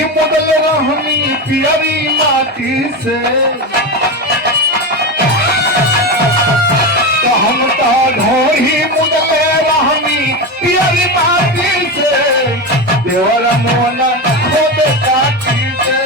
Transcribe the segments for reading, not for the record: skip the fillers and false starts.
कि मुदल रहनी पियरी माटी से, तो हम तो ढोही मुदले रहनी पियरी माटी से, देवर मोन खोद काटी से।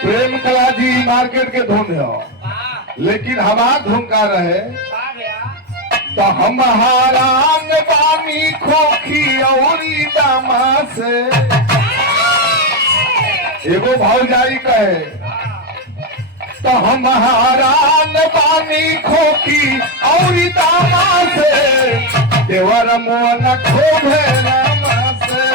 प्रेम कला जी मार्केट के धुन हो, लेकिन हमार धुन का रहे तो हम हारान बानी खोखी औरी दामा से। एगो भौजाई कहे तो हम हारान बानी खोखी औरी दामा से, देवर मोन खोभे रामा से।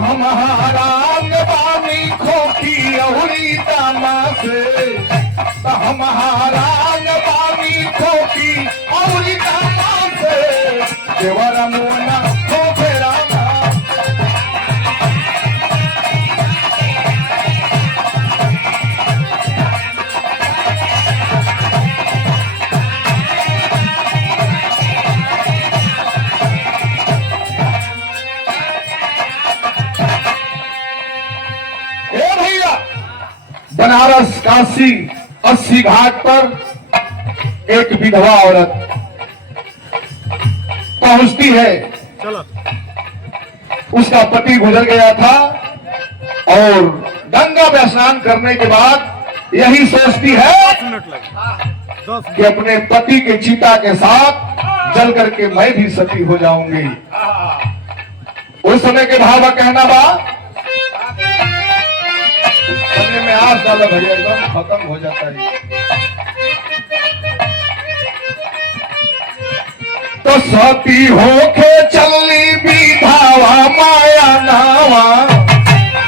हम हारान बानी खोखी औरी दामा से, हम हारान बानी खोखी औरी दामा से, देवर मोन खोभे रामा। बनारस काशी 80 घाट पर एक विधवा औरत पहुंचती है। उसका पति गुजर गया था और गंगा में स्नान करने के बाद यही सोचती है कि अपने पति के चिता के साथ जल करके मैं भी सती हो जाऊंगी। उस समय के भाव का कहना बा, में आस डाला भैया एकदम खत्म हो जाता है। तो सती होके चलनी विधावा माया नावा,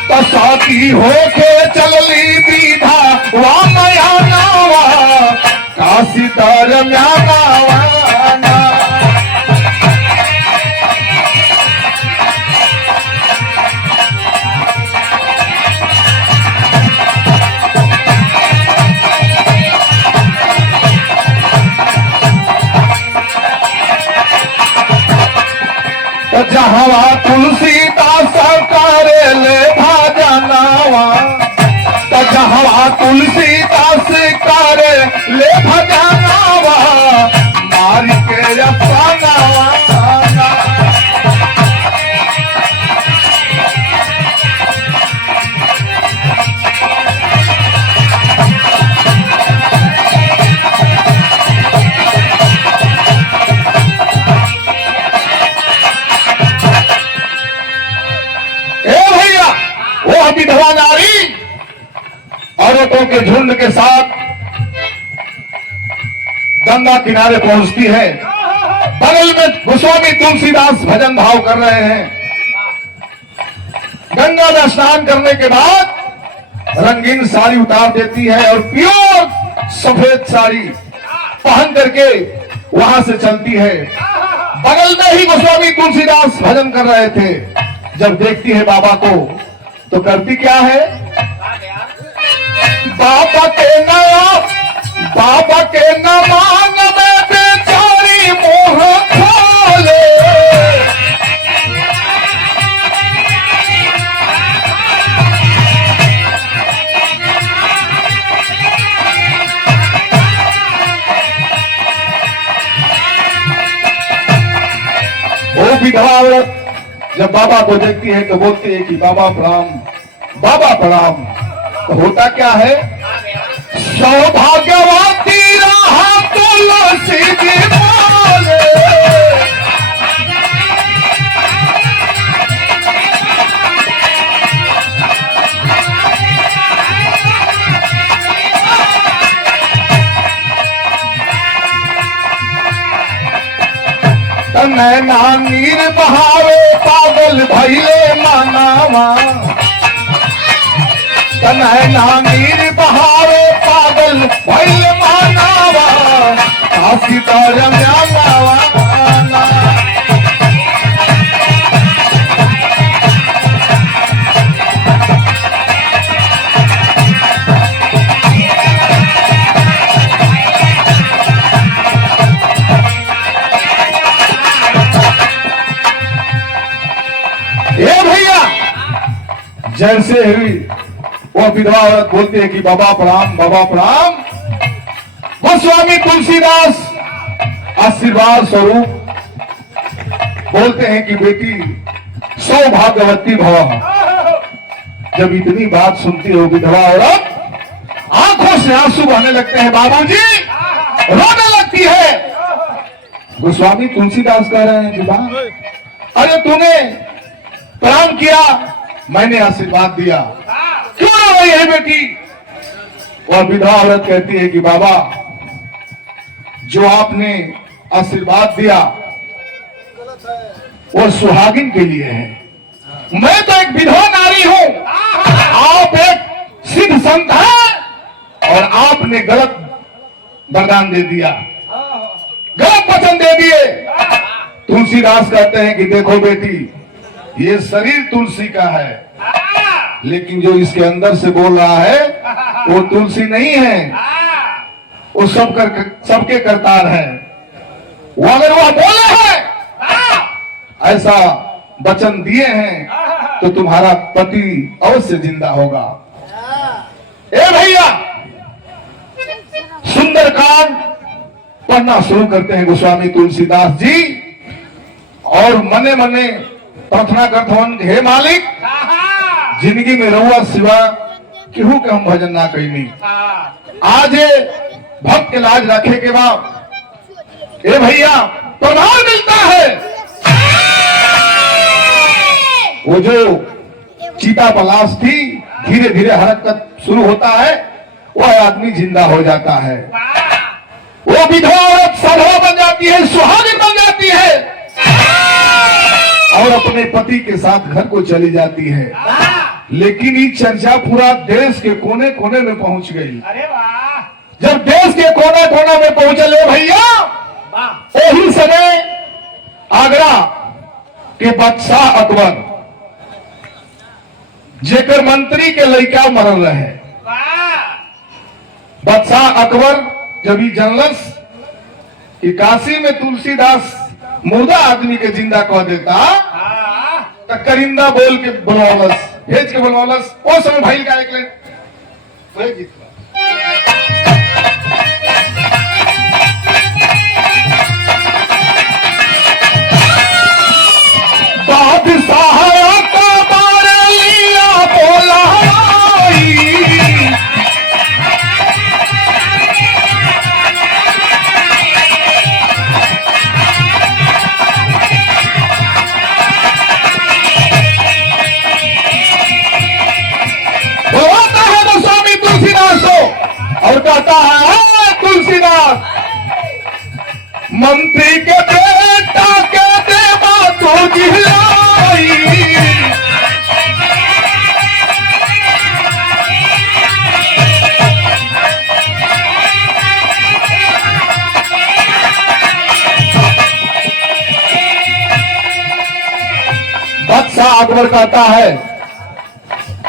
तो सती होके चलनी विधावा माया नावा, काशी दरम्यान नावा। जहवा तुलसीदास करे ले भजनावा, तो जहवा तुलसीदास करे ले भजनावा, मारी के अफनावा। विधवा नारी औरतों के झुंड के साथ गंगा किनारे पहुंचती है। बगल में गोस्वामी तुलसीदास भजन भाव कर रहे हैं। गंगा में स्नान करने के बाद रंगीन साड़ी उतार देती है और प्योर सफेद साड़ी पहन करके वहां से चलती है। बगल में ही गोस्वामी तुलसीदास भजन कर रहे थे। जब देखती है बाबा को तो करती क्या है, बाबा के नमान में बेचारी मुंह खोले, वो विधवा औरत जब बाबा को देखती है तो बोलती है कि बाबा प्रणाम, बाबा प्रणाम। होता क्या है, सौभाग्यवती रहा तुलसी जी बोले, नैना नीर बहावे पागल भैले मानावा, नैना नीर बहावे पागल भैले मानावा, काशी तरम जावा जैसे ही वो विधवा औरत बोलती है कि बाबा प्रणाम, बाबा प्रणाम, वो स्वामी तुलसीदास आशीर्वाद स्वरूप बोलते हैं कि बेटी सौभाग्यवती भव। जब इतनी बात सुनती हो विधवा औरत आंखों से आंसू बहने लगते हैं, बाबूजी रोने लगती है। गोस्वामी तुलसीदास कह रहे हैं कि बा अरे तूने प्रणाम किया, मैंने आशीर्वाद दिया, क्यों रो रही है बेटी? और विधवा औरत कहती है कि बाबा जो आपने आशीर्वाद दिया वो सुहागिन के लिए है, मैं तो एक विधवा नारी हूं, आप एक सिद्ध संत हैं और आपने गलत वरदान दे दिया, गलत वचन दे दिए। तुलसीदास कहते हैं कि देखो बेटी, ये शरीर तुलसी का है, लेकिन जो इसके अंदर से बोल रहा है वो तुलसी नहीं है, वो सबके करतार है। वो अगर वह बोले हैं, ऐसा वचन दिए हैं, तो तुम्हारा पति अवश्य जिंदा होगा। ए भैया, सुंदरकांड पढ़ना शुरू करते हैं गोस्वामी तुलसीदास जी, और मने मने प्रार्थना करते हैं, हे मालिक जिंदगी में रहुआ सिवा केहू के हम भजन ना कहीं। आज भक्त के लाज रखे के बाद ए भैया प्रभाव मिलता है, वो जो चीता पलाश थी धीरे धीरे हरकत शुरू होता है, वह आदमी जिंदा हो जाता है, वो विधवा औरत सधवा बन जाती है, सुहागिन बन जाती है और अपने पति के साथ घर को चली जाती है। लेकिन ये चर्चा पूरा देश के कोने कोने में पहुंच गई। अरे वाह! जब देश के कोने कोने में पहुंचले भैया, वही समय आगरा के बादशाह अकबर जेकर मंत्री के लड़का मरल रहे, बादशाह अकबर जब ही जनलस कि काशी में तुलसीदास मुर्दा आदमी के जिंदा कह देता, तो करिंदा बोल के बुलवालस, भेज के बुलवालस। वो समय भाई का एक लाइन बादशाह का बारे लिया बोला, और कहता है तुलसीदास, मंत्री के बेटा के देवा तो जिलाई, बादशाह अकबर कहता है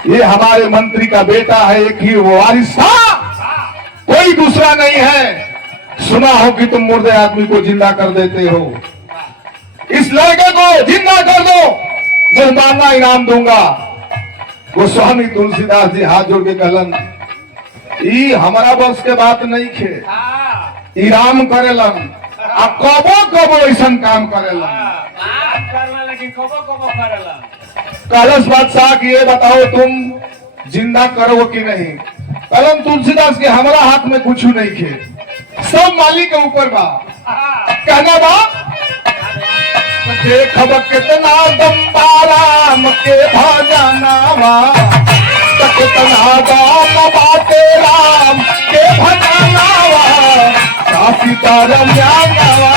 ये हमारे मंत्री का बेटा है, एक ही वो वारिस था, कोई दूसरा नहीं है। सुना हो कि तुम मुर्दे आदमी को जिंदा कर देते हो, इस लड़के को जिंदा कर दो, जुर्माना इनाम दूंगा। गोस्वामी तुलसीदास जी हाथ जोड़ के कहलन, ई हमारा बस के बात नहीं खे, इनाम करेलन, आ कबो कबो ऐसा काम करेलन, लेकिन कबो कबो करेलन। कलश बादशाह की ये बताओ, तुम जिंदा करो कि नहीं। कलम तुलसीदास के हमारा हाथ में कुछ नहीं खे, सब मालिक के ऊपर बा। कहना बा देखब कितना दम्बा राम के भजनावा, कितना दाम बाटे राम के भजनावा, काफी तारम जानावा।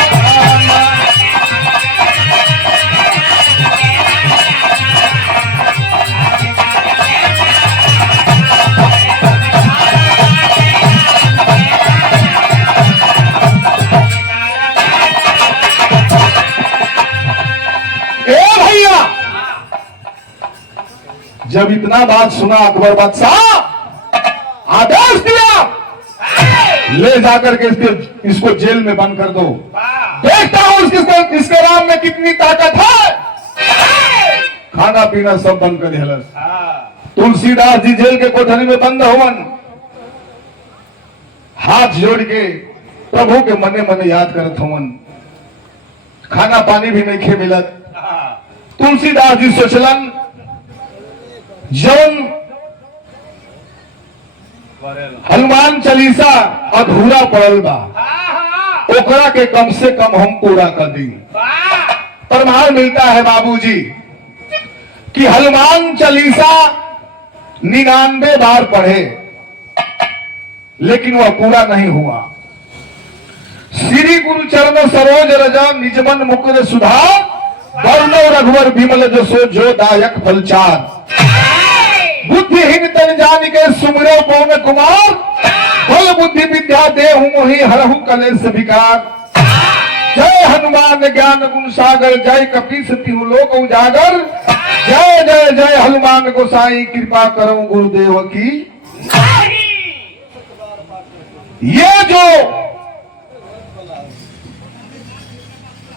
जब इतना बात सुना अकबर बादशाह आदेश दिया ले जाकर के इसको जेल में बंद कर दो, देखता हूं इसके राम में कितनी ताकत है। खाना पीना सब बंद कर दिया। तुलसीदास जी जेल के कोठरी में बंद होवन, हाथ जोड़ के प्रभु के मने मने याद करत होवन। खाना पानी भी नहीं खे मिलत। तुलसीदास जी सोचलन जौन हनुमान चालीसा अधूरा पड़ल बा ओकरा के कम से कम हम पूरा कर दी। प्रमाण मिलता है बाबूजी कि हनुमान चालीसा 99 बार पढ़े लेकिन वह पूरा नहीं हुआ। श्री गुरु चरण सरोज रजा निजमन मुकुर सुधा, वर्णो रघुवर विमल जसो जो दायक फलचार। बुद्धिहीन तन जान के सुमरो पवन कुमार, बल बुद्धि विद्या देहु मोहि हरहु कलेश विकार। जय हनुमान ज्ञान गुण सागर, जय कपीस तिहु लोक उजागर। जय जय जय हनुमान गोसाई, कृपा करो गुरुदेव की। ये जो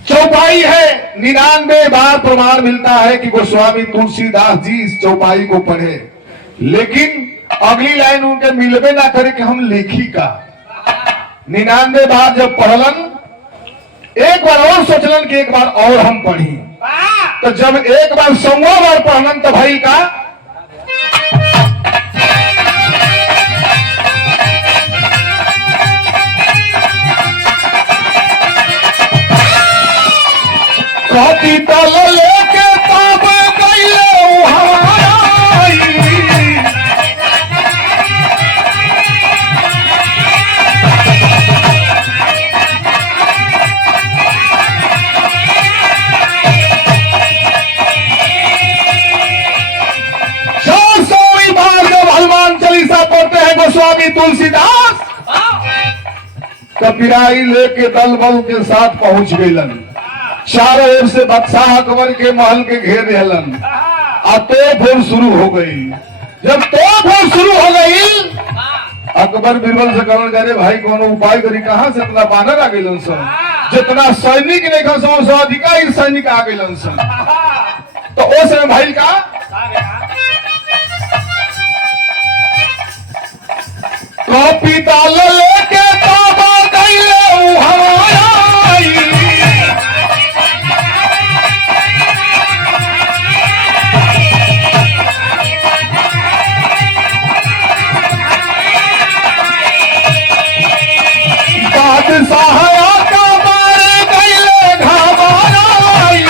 चौपाई है 99 बार प्रमाण मिलता है कि गोस्वामी तुलसीदास जी इस चौपाई को पढ़े, लेकिन अगली लाइन उनके मिलबे ना करे कि हम लेखी का। 99 बार जब पढ़लन एक बार और सोचलन कि एक बार और हम पढ़ी, तो जब एक बार 100वां बार पढ़लन तो भाई का कॉपी तल लेके तब गइले हवाई। बार जब हनुमान चालीसा पढ़ते हैं गोस्वामी तुलसीदास, कपिराई लेके दल बल के साथ पहुंच गइलन। चारों ओर से बादशाह अकबर के महल के घेर रहलन। तोड़ शुरू हो गई। जब तोड़ शुरू हो गई, अकबर बीरबल से कहने लगे भाई कौन उपाय करी, कहां से इतना बानर आ गए सन, जितना सैनिक नहीं खा सौ अधिकारी सैनिक आ गए सन। तो उस समय भाई का कॉपी ताल लेके ताबा गइले हवाई। बादशाह का मारे गइले घबराई।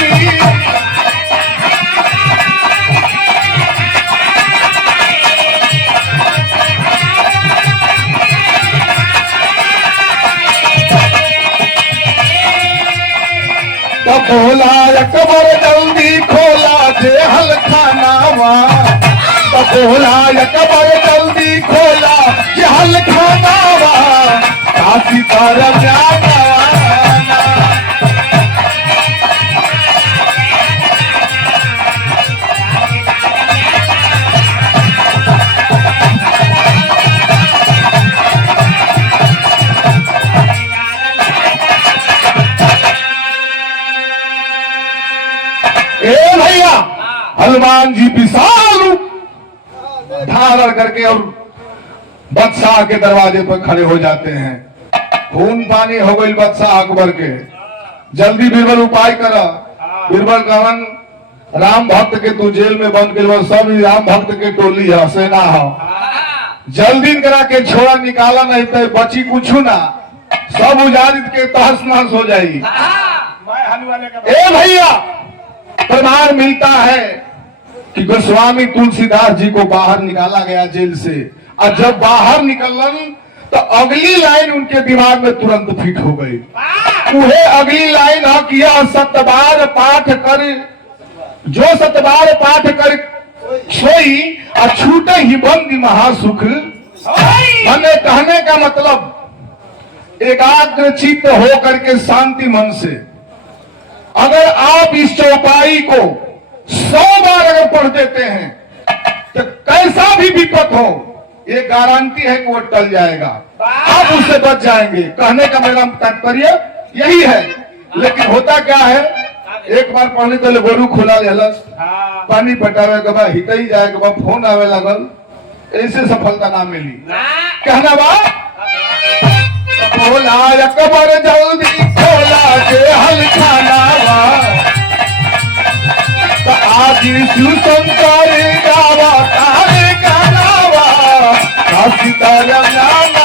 तो बोला अकबर जल्दी खोला जेहल खानावा। तो बोला अकबर जल्दी खोला जेहल खानावा, काफी तरफ जाना। भैया हनुमान जी विशाल रूप धारण करके और बादशाह के दरवाजे पर खड़े हो जाते हैं। खून पानी हो गई बादशाह अकबर के। जल्दी बीरबल उपाय करा। बीरबल कहन राम भक्त के तू जेल में बंद कर, सब ही राम भक्त के टोली है, सेना हो। जल्दी करा के छोड़ा निकाला, नहीं तो बची कुछ ना, सब उजारित के तहस नहस हो जाएगी। ए भैया, प्रमाण मिलता है कि गोस्वामी तुलसीदास जी को बाहर निकाला गया जेल से, और जब बाहर निकलन तो अगली लाइन उनके दिमाग में तुरंत फिट हो गई। उहे अगली लाइन है कि यह सतबार पाठ कर, जो सतबार पाठ कर सोई और छूटे ही बंदी महासुख। मैंने कहने का मतलब एकाग्र चित्त हो करके शांति मन से अगर आप इस चौपाई को 100 बार अगर पढ़ देते हैं तो कैसा भी विपत हो, ये गारंटी है कि वो टल जाएगा, आप उससे बच जाएंगे। कहने का मेरा तात्पर्य यही है। लेकिन होता क्या है, एक बार पानी तो गोरू खोला लेलस, पानी पटावे के बाद हित ही जाए के बाद फोन आवे लगल, ऐसे सफलता ना मिली। कहना बा खोला अकबर जल्दी खोला के हल्का तो आज सुसंसारी गावा तारे का नावा, सीताराम